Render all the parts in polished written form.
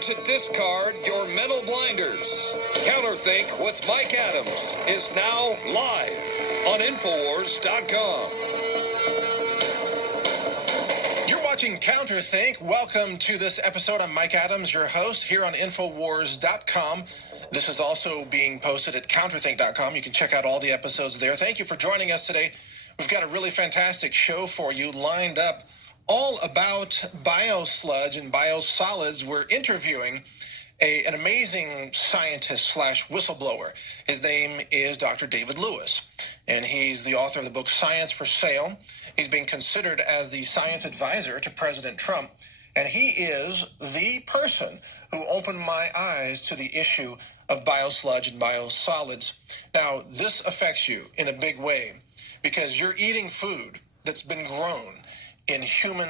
to discard your mental blinders. Counterthink with Mike Adams is now live on Infowars.com. You're watching Counterthink. Welcome to this episode. I'm Mike Adams, your host, here on Infowars.com. This is also being posted at Counterthink.com. You can check out all the episodes there. Thank you for joining us today. We've got a really fantastic show for you lined up, all about biosludge and biosolids. We're interviewing an amazing scientist slash whistleblower. His name is Dr. David Lewis, and he's the author of the book Science for Sale. He's been considered as the science advisor to President Trump, and he is the person who opened my eyes to the issue of biosludge and biosolids. Now, this affects you in a big way because you're eating food that's been grown in human,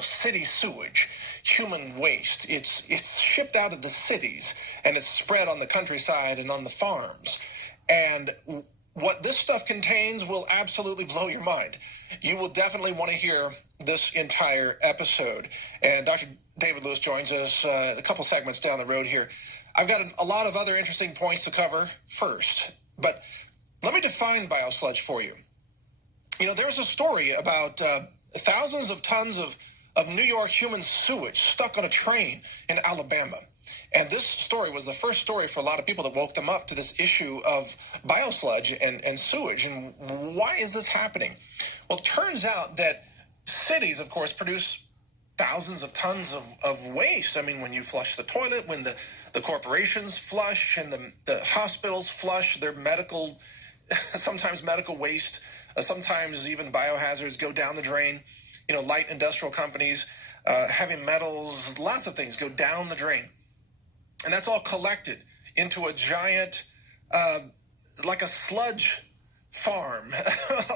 city sewage, human waste. It's shipped out of the cities and it's spread on the countryside and on the farms. And what this stuff contains will absolutely blow your mind. You will definitely want to hear this entire episode. And Dr. David Lewis joins us a couple segments down the road here. I've got a lot of other interesting points to cover first, but let me define biosludge for you. There's a story about thousands of tons of New York human sewage stuck on a train in Alabama. And this story was the first story for a lot of people that woke them up to this issue of biosludge and sewage. And why is this happening? Well, it turns out that cities, of course, produce thousands of tons of waste. I mean, when you flush the toilet, when the corporations flush and the hospitals flush their medical, sometimes medical waste, sometimes even biohazards go down the drain. Light industrial companies, heavy metals, lots of things go down the drain. And that's all collected into a giant, like a sludge farm,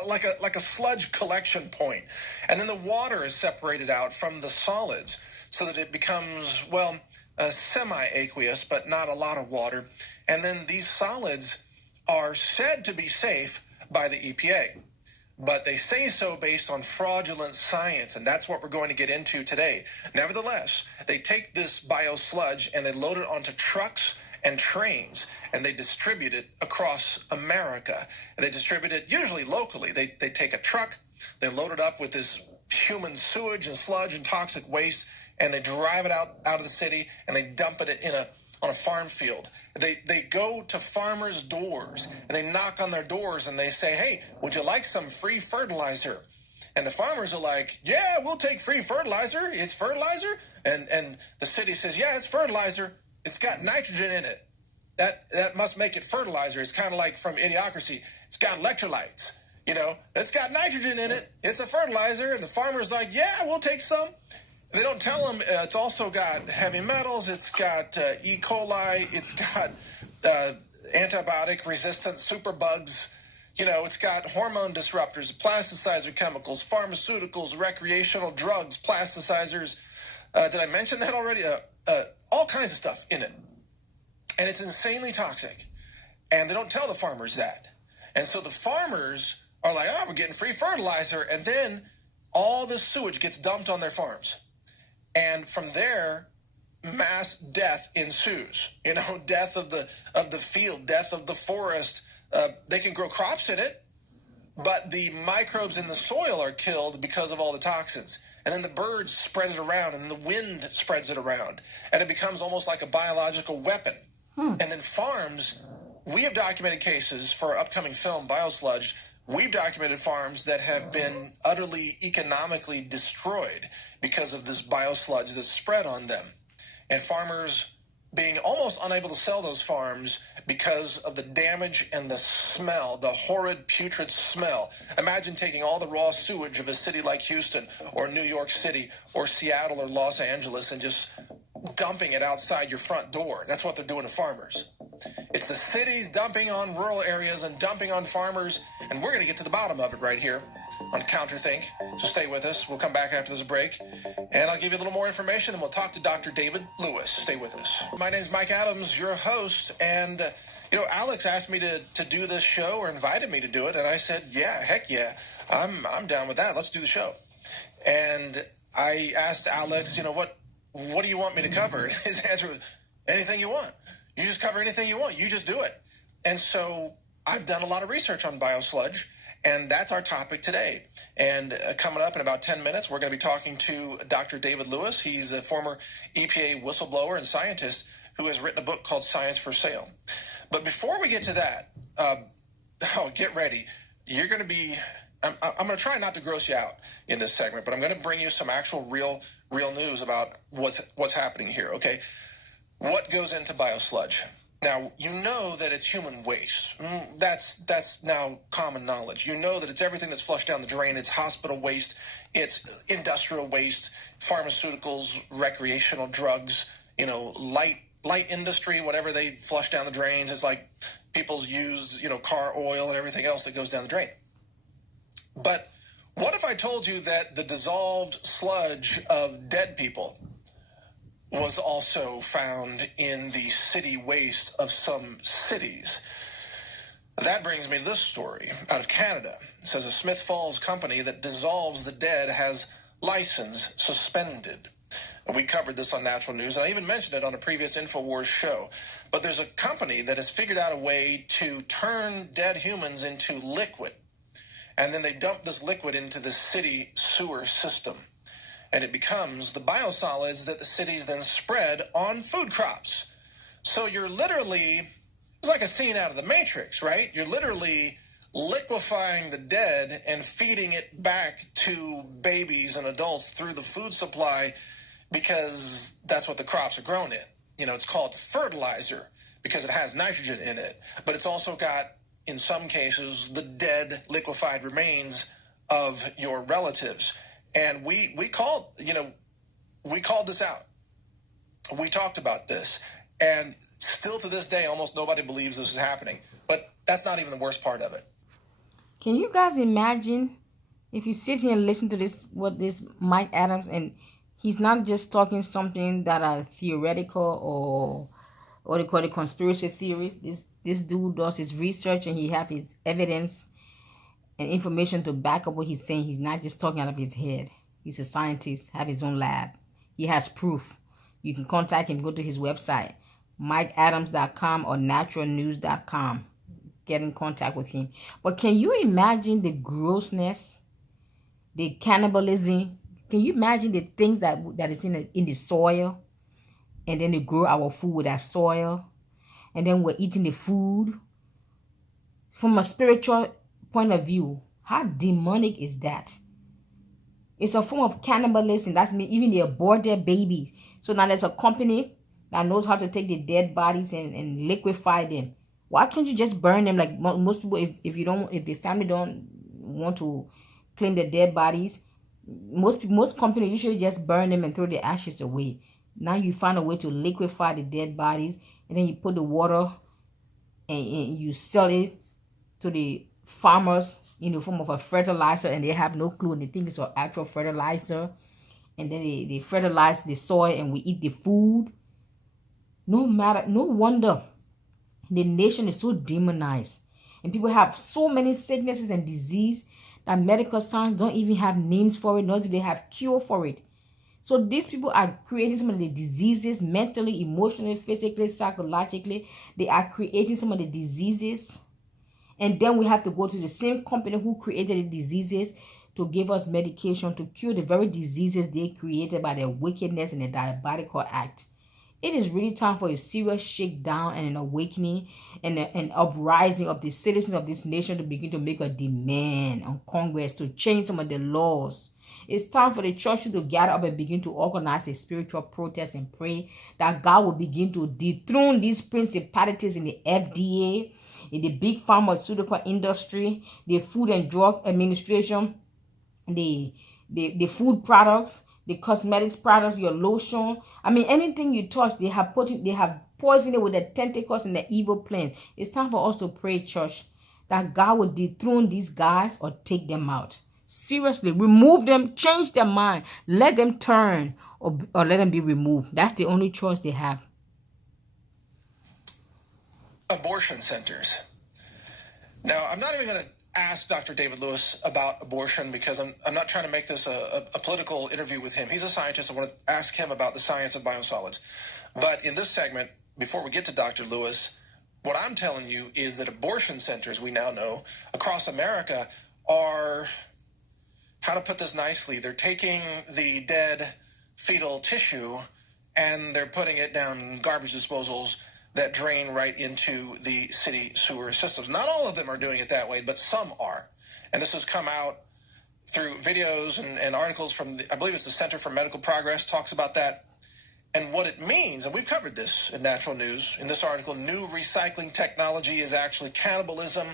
like a sludge collection point. And then the water is separated out from the solids so that it becomes, semi-aqueous, but not a lot of water. And then these solids are said to be safe by the EPA. But they say so based on fraudulent science, and that's what we're going to get into today. Nevertheless, they take this biosludge and they load it onto trucks and trains, and they distribute it across America. And they distribute it usually locally. They take a truck, they load it up with this human sewage and sludge and toxic waste, and they drive it out of the city, and they dump it on a farm field. They go to farmers' doors and they knock on their doors and they say, "Hey, would you like some free fertilizer?" And the farmers are like, "Yeah, we'll take free fertilizer. It's fertilizer." And the city says, "Yeah, it's fertilizer. It's got nitrogen in it. That must make it fertilizer." It's kind of like from Idiocracy. It's got electrolytes. It's got nitrogen in it. It's a fertilizer. And the farmer's like, "Yeah, we'll take some." They don't tell them it's also got heavy metals, it's got E. coli, it's got antibiotic-resistant superbugs, it's got hormone disruptors, plasticizer chemicals, pharmaceuticals, recreational drugs, plasticizers. Did I mention that already? All kinds of stuff in it. And it's insanely toxic. And they don't tell the farmers that. And so the farmers are like, "Oh, we're getting free fertilizer." And then all the sewage gets dumped on their farms. And from there, mass death ensues. Death of the field, death of the forest. They can grow crops in it, but the microbes in the soil are killed because of all the toxins. And then the birds spread it around, and then the wind spreads it around, and it becomes almost like a biological weapon. And then farms, we have documented cases for our upcoming film, Biosludge. We've documented farms that have been utterly economically destroyed because of this biosludge that's spread on them. And farmers being almost unable to sell those farms because of the damage and the smell, the horrid, putrid smell. Imagine taking all the raw sewage of a city like Houston or New York City or Seattle or Los Angeles and just dumping it outside your front door. That's what they're doing to farmers. It's the cities dumping on rural areas and dumping on farmers, and we're going to get to the bottom of it right here on Counterthink. So stay with us. We'll come back after this break, and I'll give you a little more information, and we'll talk to Dr. David Lewis. Stay with us. My name's Mike Adams, your host, and Alex asked me to do this show or invited me to do it, and I said, yeah, heck yeah, I'm down with that. Let's do the show. And I asked Alex, what do you want me to cover? And his answer was, anything you want. You just cover anything you want. You just do it. And so I've done a lot of research on biosludge, and that's our topic today. And coming up in about 10 minutes, we're going to be talking to Dr. David Lewis. He's a former EPA whistleblower and scientist who has written a book called Science for Sale. But before we get to that, get ready. You're going to be... I'm going to try not to gross you out in this segment, but I'm going to bring you some actual real news about what's happening here, okay? What goes into biosludge? Now, you know that it's human waste. That's now common knowledge. You know that it's everything that's flushed down the drain. It's hospital waste. It's industrial waste, pharmaceuticals, recreational drugs, light industry, whatever they flush down the drains. It's like people's used, car oil and everything else that goes down the drain. But what if I told you that the dissolved sludge of dead people was also found in the city waste of some cities? That brings me to this story out of Canada. It says a Smith Falls company that dissolves the dead has license suspended. We covered this on Natural News, and I even mentioned it on a previous InfoWars show. But there's a company that has figured out a way to turn dead humans into liquid. And then they dump this liquid into the city sewer system. And it becomes the biosolids that the cities then spread on food crops. So you're literally, it's like a scene out of the Matrix, right? You're literally liquefying the dead and feeding it back to babies and adults through the food supply, because that's what the crops are grown in. It's called fertilizer because it has nitrogen in it. But it's also got, in some cases, the dead liquefied remains of your relatives. And we called this out. We talked about this. And still to this day, almost nobody believes this is happening. But that's not even the worst part of it. Can you guys imagine if you sit here and listen to this Mike Adams, and he's not just talking something that are theoretical or they call it conspiracy theories. This dude does his research and he have his evidence and information to back up what he's saying. He's not just talking out of his head. He's a scientist, have his own lab. He has proof. You can contact him, go to his website, mikeadams.com or naturalnews.com. Get in contact with him. But can you imagine the grossness, the cannibalism? Can you imagine the things that is in the soil? And then they grow our food with that soil. And then we're eating the food. From a spiritual point of view, how demonic is that? It's a form of cannibalism. That means even they abort their babies. So now there's a company that knows how to take the dead bodies and liquefy them. Why can't you just burn them? Like most people, if the family don't want to claim the dead bodies, most companies usually just burn them and throw the ashes away. Now you find a way to liquefy the dead bodies, and then you put the water and you sell it to the farmers in the form of a fertilizer, and they have no clue, and they think it's an actual fertilizer. And then they fertilize the soil and we eat the food. No wonder the nation is so demonized. And people have so many sicknesses and disease that medical science don't even have names for it, nor do they have cure for it. So these people are creating some of the diseases mentally, emotionally, physically, psychologically. They are creating some of the diseases. And then we have to go to the same company who created the diseases to give us medication to cure the very diseases they created by their wickedness and their diabolical act. It is really time for a serious shakedown and an awakening and an uprising of the citizens of this nation to begin to make a demand on Congress to change some of the laws. It's time for the church to gather up and begin to organize a spiritual protest and pray that God will begin to dethrone these principalities in the FDA, in the big pharmaceutical industry, the Food and Drug Administration, the food products, the cosmetics products, your lotion. I mean, anything you touch, they have poisoned it with the tentacles and the evil plans. It's time for us to pray, church, that God will dethrone these guys or take them out. Seriously, remove them, change their mind, let them turn or let them be removed. That's the only choice they have. Abortion centers. Now, I'm not even going to ask Dr. David Lewis about abortion because I'm not trying to make this a political interview with him. He's a scientist. I want to ask him about the science of biosolids. But in this segment, before we get to Dr. Lewis, what I'm telling you is that abortion centers, we now know, across America are, how to put this nicely, they're taking the dead fetal tissue and they're putting it down garbage disposals that drain right into the city sewer systems. Not all of them are doing it that way, but some are. And this has come out through videos and articles from, I believe it's the Center for Medical Progress, talks about that. And what it means, and we've covered this in Natural News, in this article, new recycling technology is actually cannibalism.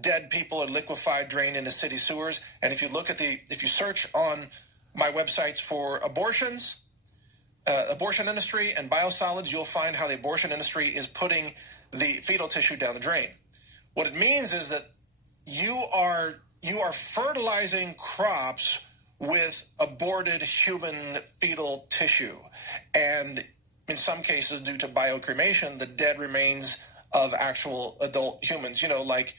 Dead people are liquefied, drained into city sewers. And if you look at if you search on my websites for abortions, abortion industry and biosolids, you'll find how the abortion industry is putting the fetal tissue down the drain. What it means is that you are fertilizing crops with aborted human fetal tissue. And in some cases, due to biocremation, the dead remains of actual adult humans, like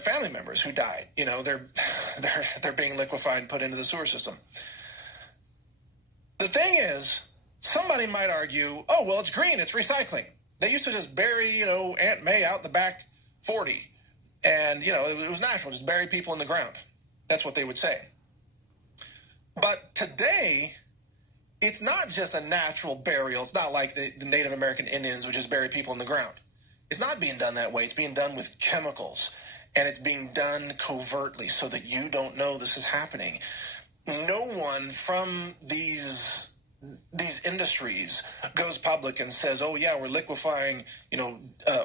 family members who died, they're being liquefied and put into the sewer system. The thing is, somebody might argue, oh, well, it's green, it's recycling. They used to just bury, Aunt May out in the back 40. And, it was natural, just bury people in the ground. That's what they would say. But today, it's not just a natural burial. It's not like the Native American Indians would just bury people in the ground. It's not being done that way. It's being done with chemicals. And it's being done covertly so that you don't know this is happening. No one from these industries goes public and says, oh, yeah, we're liquefying,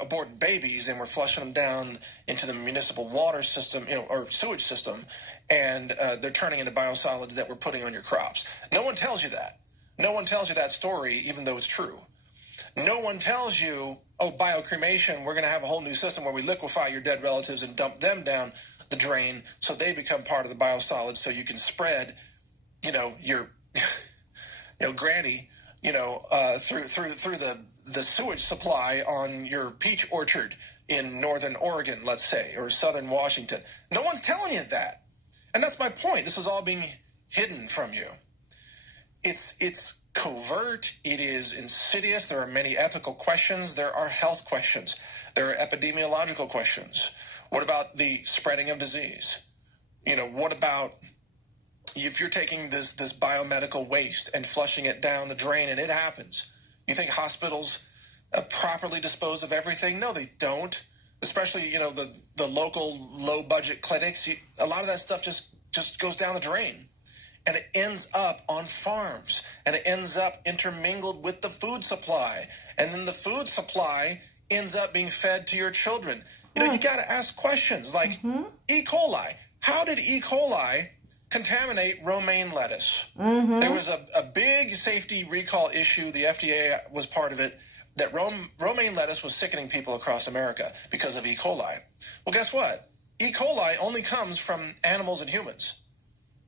aborted babies and we're flushing them down into the municipal water system, or sewage system, and they're turning into biosolids that we're putting on your crops. No one tells you that. No one tells you that story, even though it's true. No one tells you, oh, biocremation, we're going to have a whole new system where we liquefy your dead relatives and dump them down the drain so they become part of the biosolids so you can spread, your, granny, through the sewage supply on your peach orchard in northern Oregon, let's say, or southern Washington. No one's telling you that. And that's my point. This is all being hidden from you. It's covert. It is insidious. There are many ethical questions. There are health questions. There are epidemiological questions. What about the spreading of disease? What about if you're taking this biomedical waste and flushing it down the drain and it happens? You think hospitals properly dispose of everything? No, they don't. Especially, the local low-budget clinics. A lot of that stuff just goes down the drain. And it ends up on farms. And it ends up intermingled with the food supply. And then the food supply ends up being fed to your children. You got to ask questions like E. coli. How did E. coli contaminate romaine lettuce? There was a big safety recall issue. The FDA was part of it. That romaine lettuce was sickening people across America because of E. coli. Well, guess what? E. coli only comes from animals and humans.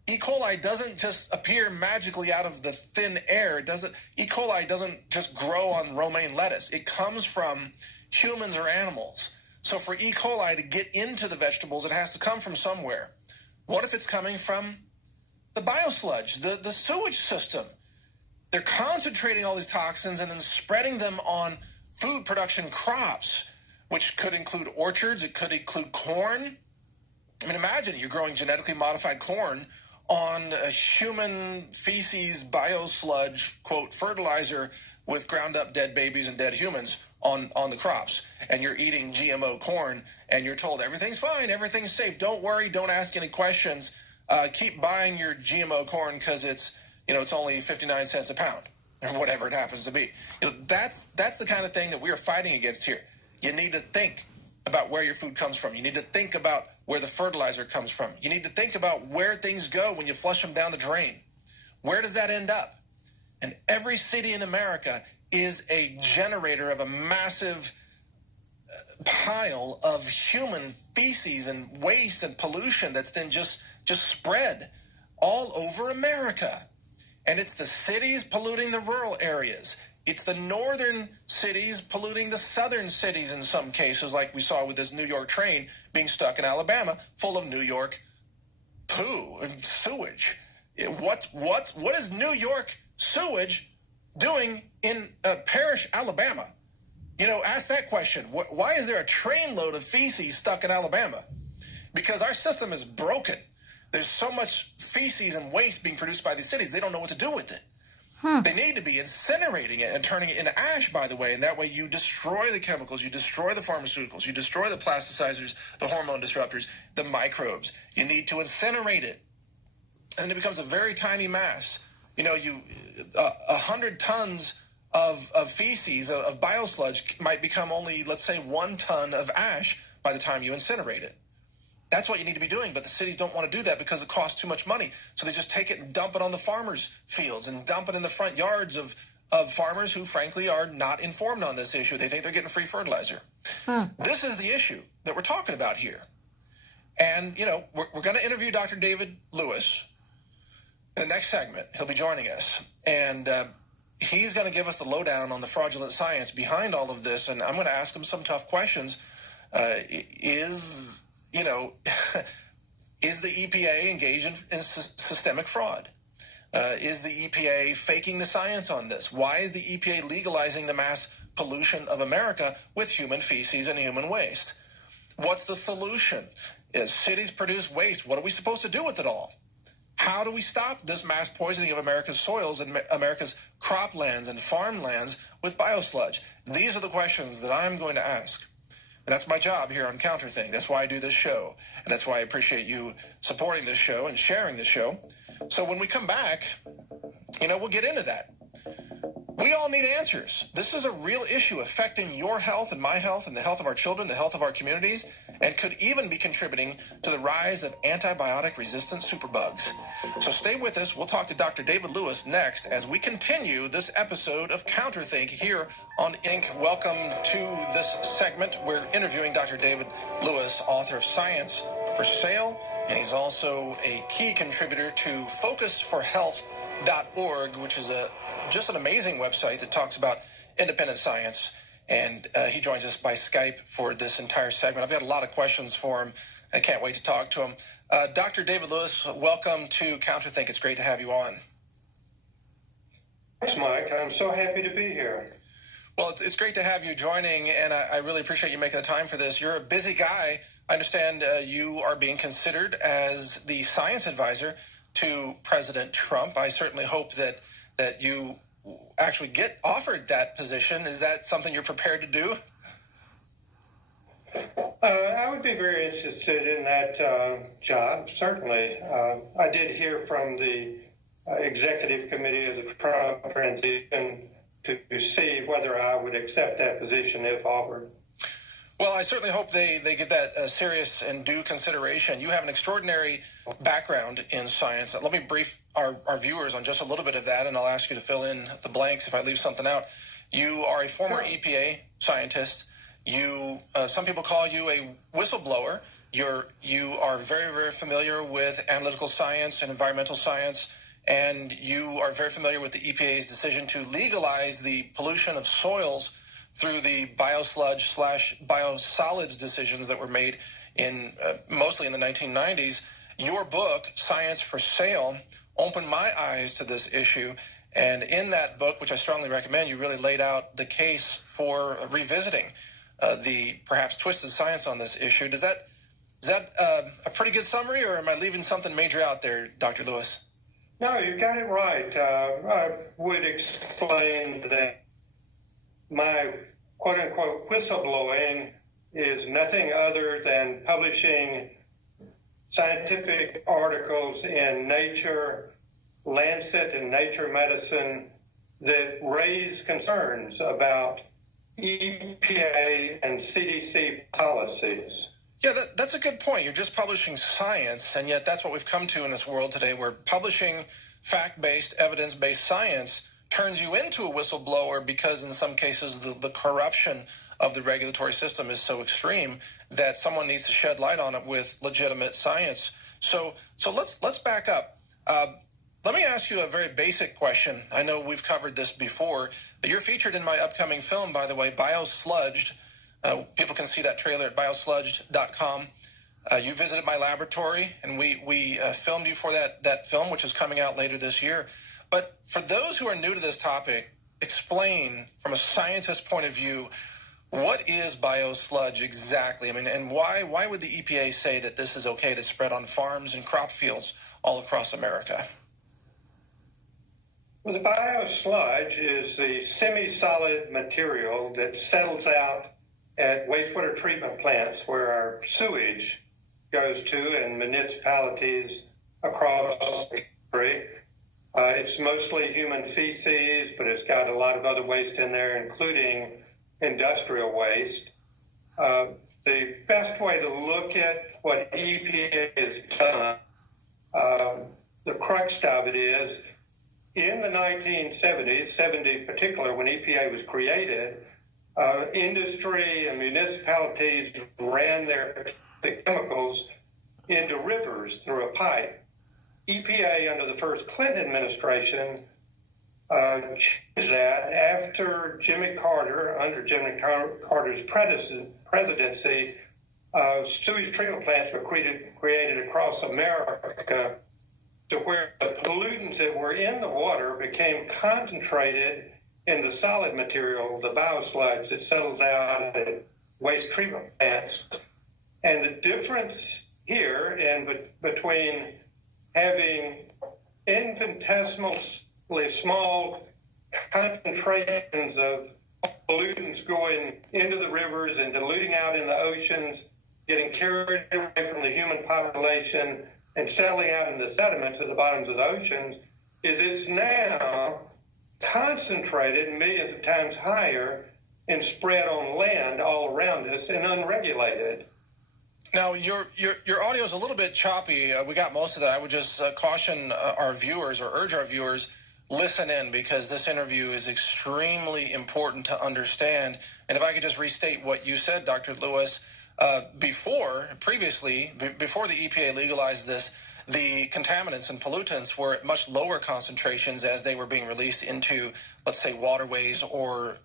E. coli doesn't just appear magically out of the thin air. E. coli doesn't just grow on romaine lettuce. It comes from humans or animals. So for E. coli to get into the vegetables, it has to come from somewhere. What if it's coming from the biosludge, the sewage system? They're concentrating all these toxins and then spreading them on food production crops, which could include orchards. It could include corn. I mean, imagine you're growing genetically modified corn on a human feces biosludge, quote, fertilizer with ground up dead babies and dead humans on the crops. And you're eating GMO corn and you're told everything's fine, everything's safe. Don't worry, don't ask any questions. Keep buying your GMO corn because it's only 59 cents a pound or whatever it happens to be. That's the kind of thing that we are fighting against here. You need to think about where your food comes from. You need to think about where the fertilizer comes from. You need to think about where things go when you flush them down the drain. Where does that end up? And every city in America is a generator of a massive pile of human feces and waste and pollution that's then just spread all over America. And it's the cities polluting the rural areas. It's the northern cities polluting the southern cities in some cases, like we saw with this New York train being stuck in Alabama full of New York poo and sewage. What is New York sewage doing in Parrish, Alabama? Ask that question. Why is there a trainload of feces stuck in Alabama? Because our system is broken. There's so much feces and waste being produced by these cities, they don't know what to do with it. They need to be incinerating it and turning it into ash, by the way, and that way you destroy the chemicals, you destroy the pharmaceuticals, you destroy the plasticizers, the hormone disruptors, the microbes. You need to incinerate it. And it becomes a very tiny mass. 100 tons of feces, of biosludge, might become only, let's say, 1 ton of ash by the time you incinerate it. That's what you need to be doing, but the cities don't want to do that because it costs too much money. So they just take it and dump it on the farmers' fields and dump it in the front yards of farmers who, frankly, are not informed on this issue. They think they're getting free fertilizer. This is the issue that we're talking about here. And, we're going to interview Dr. David Lewis in the next segment. He'll be joining us. And he's going to give us the lowdown on the fraudulent science behind all of this. And I'm going to ask him some tough questions. Is the EPA engaged in systemic fraud? Is the EPA faking the science on this? Why is the EPA legalizing the mass pollution of America with human feces and human waste? What's the solution? As cities produce waste, what are we supposed to do with it all? How do we stop this mass poisoning of America's soils and America's croplands and farmlands with biosludge? These are the questions that I'm going to ask. And that's my job here on Counterthink. That's why I do this show. And that's why I appreciate you supporting this show and sharing this show. So when we come back, we'll get into that. We all need answers. This is a real issue affecting your health and my health and the health of our children, the health of our communities, and could even be contributing to the rise of antibiotic-resistant superbugs. So stay with us. We'll talk to Dr. David Lewis next as we continue this episode of Counterthink here on Inc. Welcome to this segment. We're interviewing Dr. David Lewis, author of Science for Sale, and he's also a key contributor to focusforhealth.org, which is just an amazing website that talks about independent science. And he joins us by Skype for this entire segment. I've got a lot of questions for him. I can't wait to talk to him. Dr. David Lewis, welcome to Counterthink. It's great to have you on. Thanks, Mike. I'm so happy to be here. Well, it's great to have you joining, and I really appreciate you making the time for this. You're a busy guy. I understand you are being considered as the science advisor to President Trump. I certainly hope that you actually get offered that position. Is that something you're prepared to do? I would be very interested in that job, certainly. I did hear from the executive committee of the Trump transition to see whether I would accept that position if offered. Well, I certainly hope they give that serious and due consideration. You have an extraordinary background in science. Let me brief our viewers on just a little bit of that, and I'll ask you to fill in the blanks if I leave something out. You are a former EPA scientist. Some people call you a whistleblower. You are very, very familiar with analytical science and environmental science, and you are very familiar with the EPA's decision to legalize the pollution of soils through the biosludge/biosolids decisions that were made in mostly in the 1990s. Your book, Science for Sale, opened my eyes to this issue. And in that book, which I strongly recommend, you really laid out the case for revisiting the perhaps twisted science on this issue. Is that a pretty good summary, or am I leaving something major out there, Dr. Lewis? No, you got it right. I would explain that my quote-unquote whistleblowing is nothing other than publishing scientific articles in Nature, Lancet, and Nature Medicine that raise concerns about EPA and CDC policies. Yeah, that's a good point. You're just publishing science, and yet that's what we've come to in this world today. We're publishing fact-based, evidence-based science turns you into a whistleblower because in some cases the corruption of the regulatory system is so extreme that someone needs to shed light on it with legitimate science. So let's back up. Let me ask you a very basic question. I know we've covered this before, but you're featured in my upcoming film, by the way, Biosludged. People can see that trailer at biosludged.com. You visited my laboratory, and we filmed you for that film, which is coming out later this year. But for those who are new to this topic, explain from a scientist's point of view, what is biosludge exactly? I mean, and why would the EPA say that this is okay to spread on farms and crop fields all across America? Well, the biosludge is the semi-solid material that settles out at wastewater treatment plants where our sewage goes to in municipalities across the country. It's mostly human feces, but it's got a lot of other waste in there, including industrial waste. The best way to look at what EPA has done, the crux of it is, in the 1970s, 70 in particular, when EPA was created, industry and municipalities ran their chemicals into rivers through a pipe. EPA, under the first Clinton administration, changed that after Jimmy Carter, under Jimmy Carter's presidency, sewage treatment plants were created across America to where the pollutants that were in the water became concentrated in the solid material, the biosludge that settles out at waste treatment plants. And the difference here between having infinitesimally small concentrations of pollutants going into the rivers and diluting out in the oceans, getting carried away from the human population and settling out in the sediments at the bottoms of the oceans, is it's now concentrated millions of times higher and spread on land all around us and unregulated. Now, your audio is a little bit choppy. We got most of that. I would just caution our viewers, or urge our viewers, listen in, because this interview is extremely important to understand. And if I could just restate what you said, Dr. Lewis, before the EPA legalized this, the contaminants and pollutants were at much lower concentrations as they were being released into, let's say, waterways or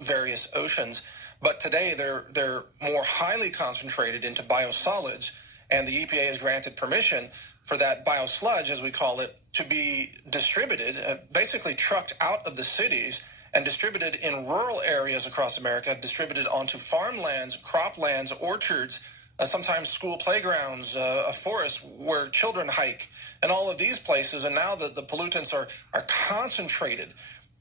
various oceans. But today they're more highly concentrated into biosolids, and the EPA has granted permission for that biosludge, as we call it, to be distributed, basically trucked out of the cities and distributed in rural areas across America, distributed onto farmlands, croplands, orchards, sometimes school playgrounds, a forest where children hike, and all of these places. And now the pollutants are concentrated.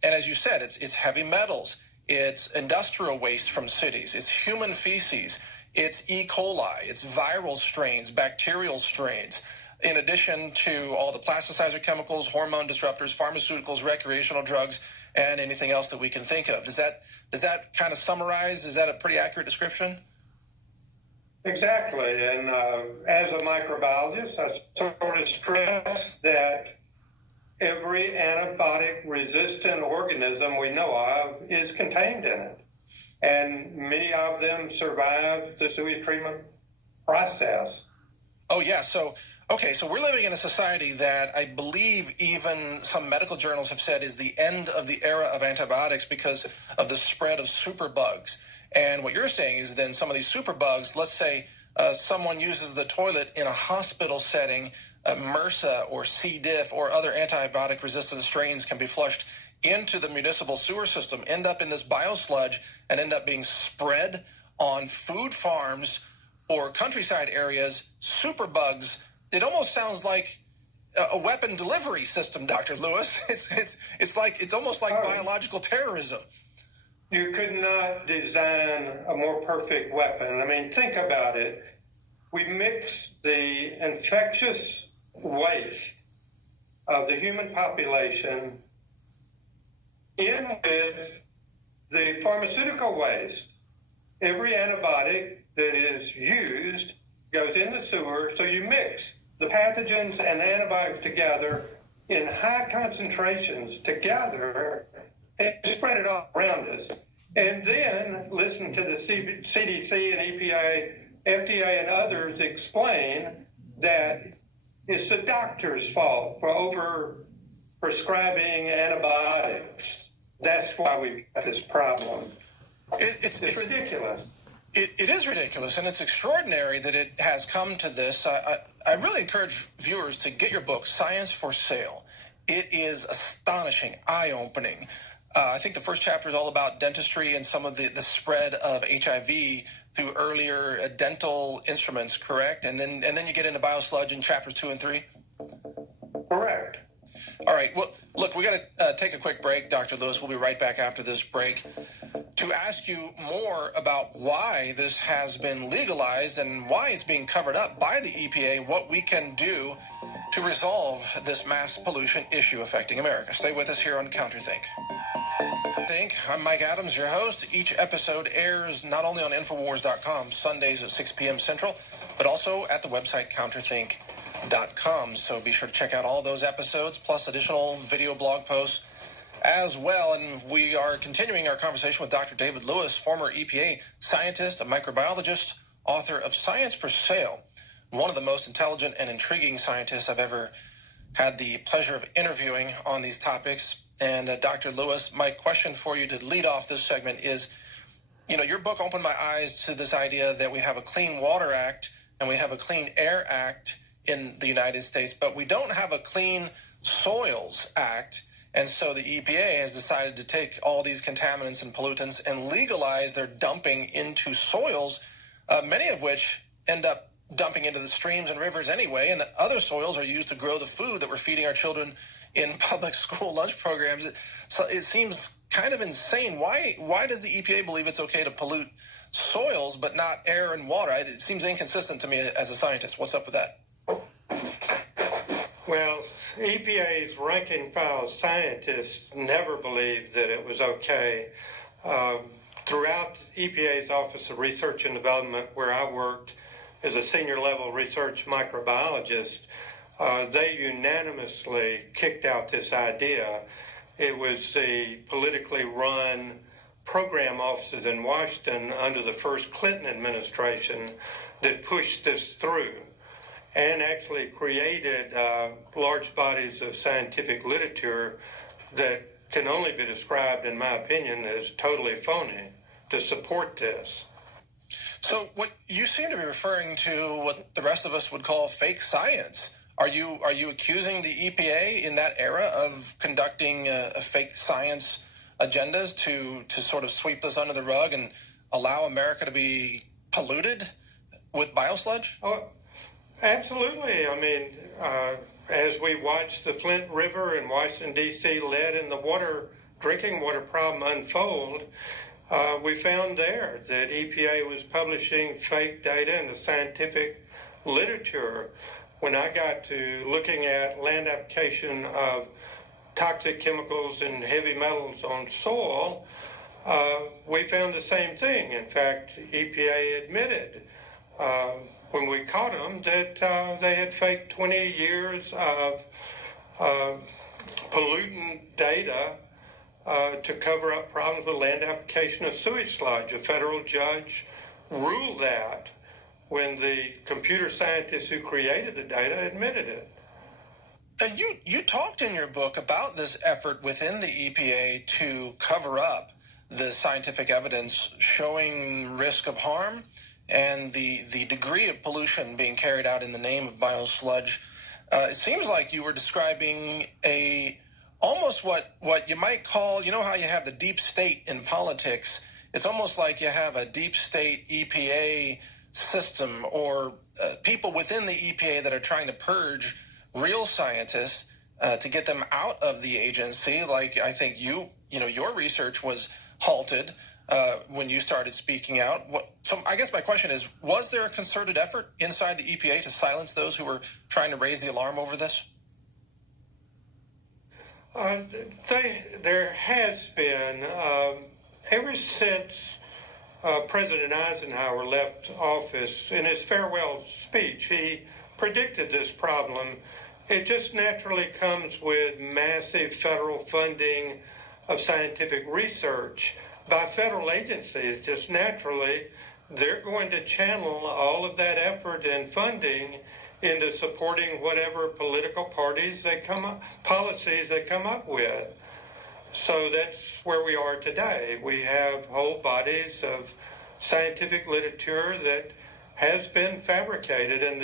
And as you said, it's heavy metals, it's industrial waste from cities, it's human feces, it's E. coli, it's viral strains, bacterial strains, in addition to all the plasticizer chemicals, hormone disruptors, pharmaceuticals, recreational drugs, and anything else that we can think of. Does that kind of summarize? Is that a pretty accurate description? Exactly. And as a microbiologist, I sort of stress that every antibiotic-resistant organism we know of is contained in it. And many of them survive the sewage treatment process. Oh, yeah. So we're living in a society that I believe even some medical journals have said is the end of the era of antibiotics because of the spread of superbugs. And what you're saying is then some of these superbugs, let's say someone uses the toilet in a hospital setting, MRSA or C. diff or other antibiotic-resistant strains can be flushed into the municipal sewer system, end up in this biosludge, and end up being spread on food farms or countryside areas. Superbugs. It almost sounds like a weapon delivery system, Dr. Lewis. It's almost like biological terrorism. You could not design a more perfect weapon. I mean, think about it. We mix the infectious waste of the human population in with the pharmaceutical waste. Every antibiotic that is used goes in the sewer, so you mix the pathogens and the antibiotics together in high concentrations together and spread it all around us. And then listen to the CDC and EPA, FDA, and others explain that it's the doctor's fault for over prescribing antibiotics. That's why we've got this problem. It's ridiculous. It is ridiculous, and it's extraordinary that it has come to this. I really encourage viewers to get your book, Science for Sale. It is astonishing, eye-opening. I think the first chapter is all about dentistry and some of the spread of HIV through earlier dental instruments, correct? And then you get into biosludge in chapters 2 and 3? Correct. All right. Well, look, we got to take a quick break, Dr. Lewis. We'll be right back after this break to ask you more about why this has been legalized and why it's being covered up by the EPA, what we can do to resolve this mass pollution issue affecting America. Stay with us here on CounterThink. I'm Mike Adams, your host. Each episode airs not only on Infowars.com Sundays at 6 p.m. Central, but also at the website CounterThink.com. So be sure to check out all those episodes, plus additional video blog posts as well. And we are continuing our conversation with Dr. David Lewis, former EPA scientist, a microbiologist, author of Science for Sale, one of the most intelligent and intriguing scientists I've ever had the pleasure of interviewing on these topics. And Dr. Lewis, my question for you to lead off this segment is, your book opened my eyes to this idea that we have a Clean Water Act and we have a Clean Air Act in the United States, but we don't have a Clean Soils Act. And so the EPA has decided to take all these contaminants and pollutants and legalize their dumping into soils, many of which end up dumping into the streams and rivers anyway, and other soils are used to grow the food that we're feeding our children in public school lunch programs. So it seems kind of insane. Why does the EPA believe it's okay to pollute soils but not air and water? It seems inconsistent to me as a scientist. What's up with that? Well, EPA's rank and file scientists never believed that it was okay. Throughout EPA's Office of Research and Development, where I worked as a senior level research microbiologist, they unanimously kicked out this idea. It was the politically run program offices in Washington under the first Clinton administration that pushed this through and actually created large bodies of scientific literature that can only be described, in my opinion, as totally phony to support this. So what you seem to be referring to what the rest of us would call fake science. Are you accusing the EPA in that era of conducting a fake science agendas to sort of sweep this under the rug and allow America to be polluted with biosludge? Oh, absolutely. I mean, as we watched the Flint River in Washington, D.C. lead in the drinking water problem unfold, we found there that EPA was publishing fake data in the scientific literature. When I got to looking at land application of toxic chemicals and heavy metals on soil, we found the same thing. In fact, EPA admitted when we caught them that they had faked 20 years of pollutant data to cover up problems with land application of sewage sludge. A federal judge ruled that when the computer scientists who created the data admitted it. And you talked in your book about this effort within the EPA to cover up the scientific evidence showing risk of harm and the degree of pollution being carried out in the name of biosludge. It seems like you were describing almost what you might call, how you have the deep state in politics. It's almost like you have a deep state EPA system or people within the EPA that are trying to purge real scientists to get them out of the agency. Like I think your research was halted when you started speaking out. So I guess my question is, was there a concerted effort inside the EPA to silence those who were trying to raise the alarm over this? There has been, ever since President Eisenhower left office, in his farewell speech, he predicted this problem. It just naturally comes with massive federal funding of scientific research by federal agencies. Just naturally, they're going to channel all of that effort and funding into supporting whatever political parties they come up, policies they come up with. So that's where we are today. We have whole bodies of scientific literature that has been fabricated, and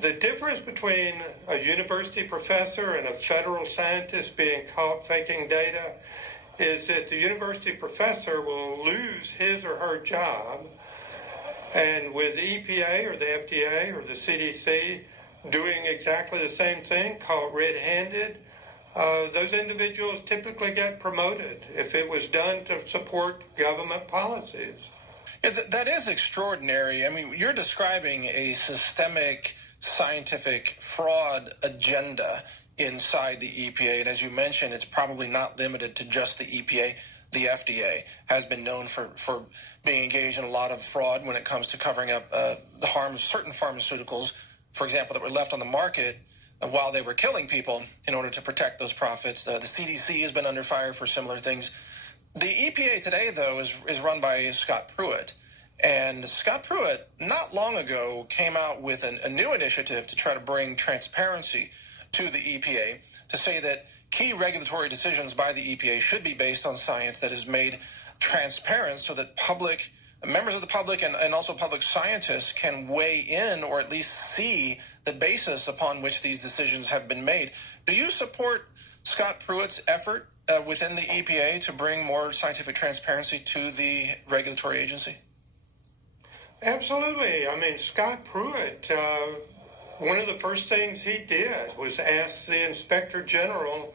the difference between a university professor and a federal scientist being caught faking data is that the university professor will lose his or her job, and with the EPA or the FDA or the CDC doing exactly the same thing, caught red-handed, those individuals typically get promoted if it was done to support government policies. Yeah, that is extraordinary. I mean, you're describing a systemic scientific fraud agenda inside the EPA. And as you mentioned, it's probably not limited to just the EPA. The FDA has been known for being engaged in a lot of fraud when it comes to covering up the harm of certain pharmaceuticals, for example, that were left on the market while they were killing people in order to protect those profits. The CDC has been under fire for similar things. The EPA today, though, is run by Scott Pruitt. And Scott Pruitt, not long ago, came out with a new initiative to try to bring transparency to the EPA, to say that key regulatory decisions by the EPA should be based on science that is made transparent so that members of the public and also public scientists can weigh in or at least see the basis upon which these decisions have been made. Do you support Scott Pruitt's effort within the EPA to bring more scientific transparency to the regulatory agency? Absolutely. I mean, Scott Pruitt, one of the first things he did was ask the Inspector General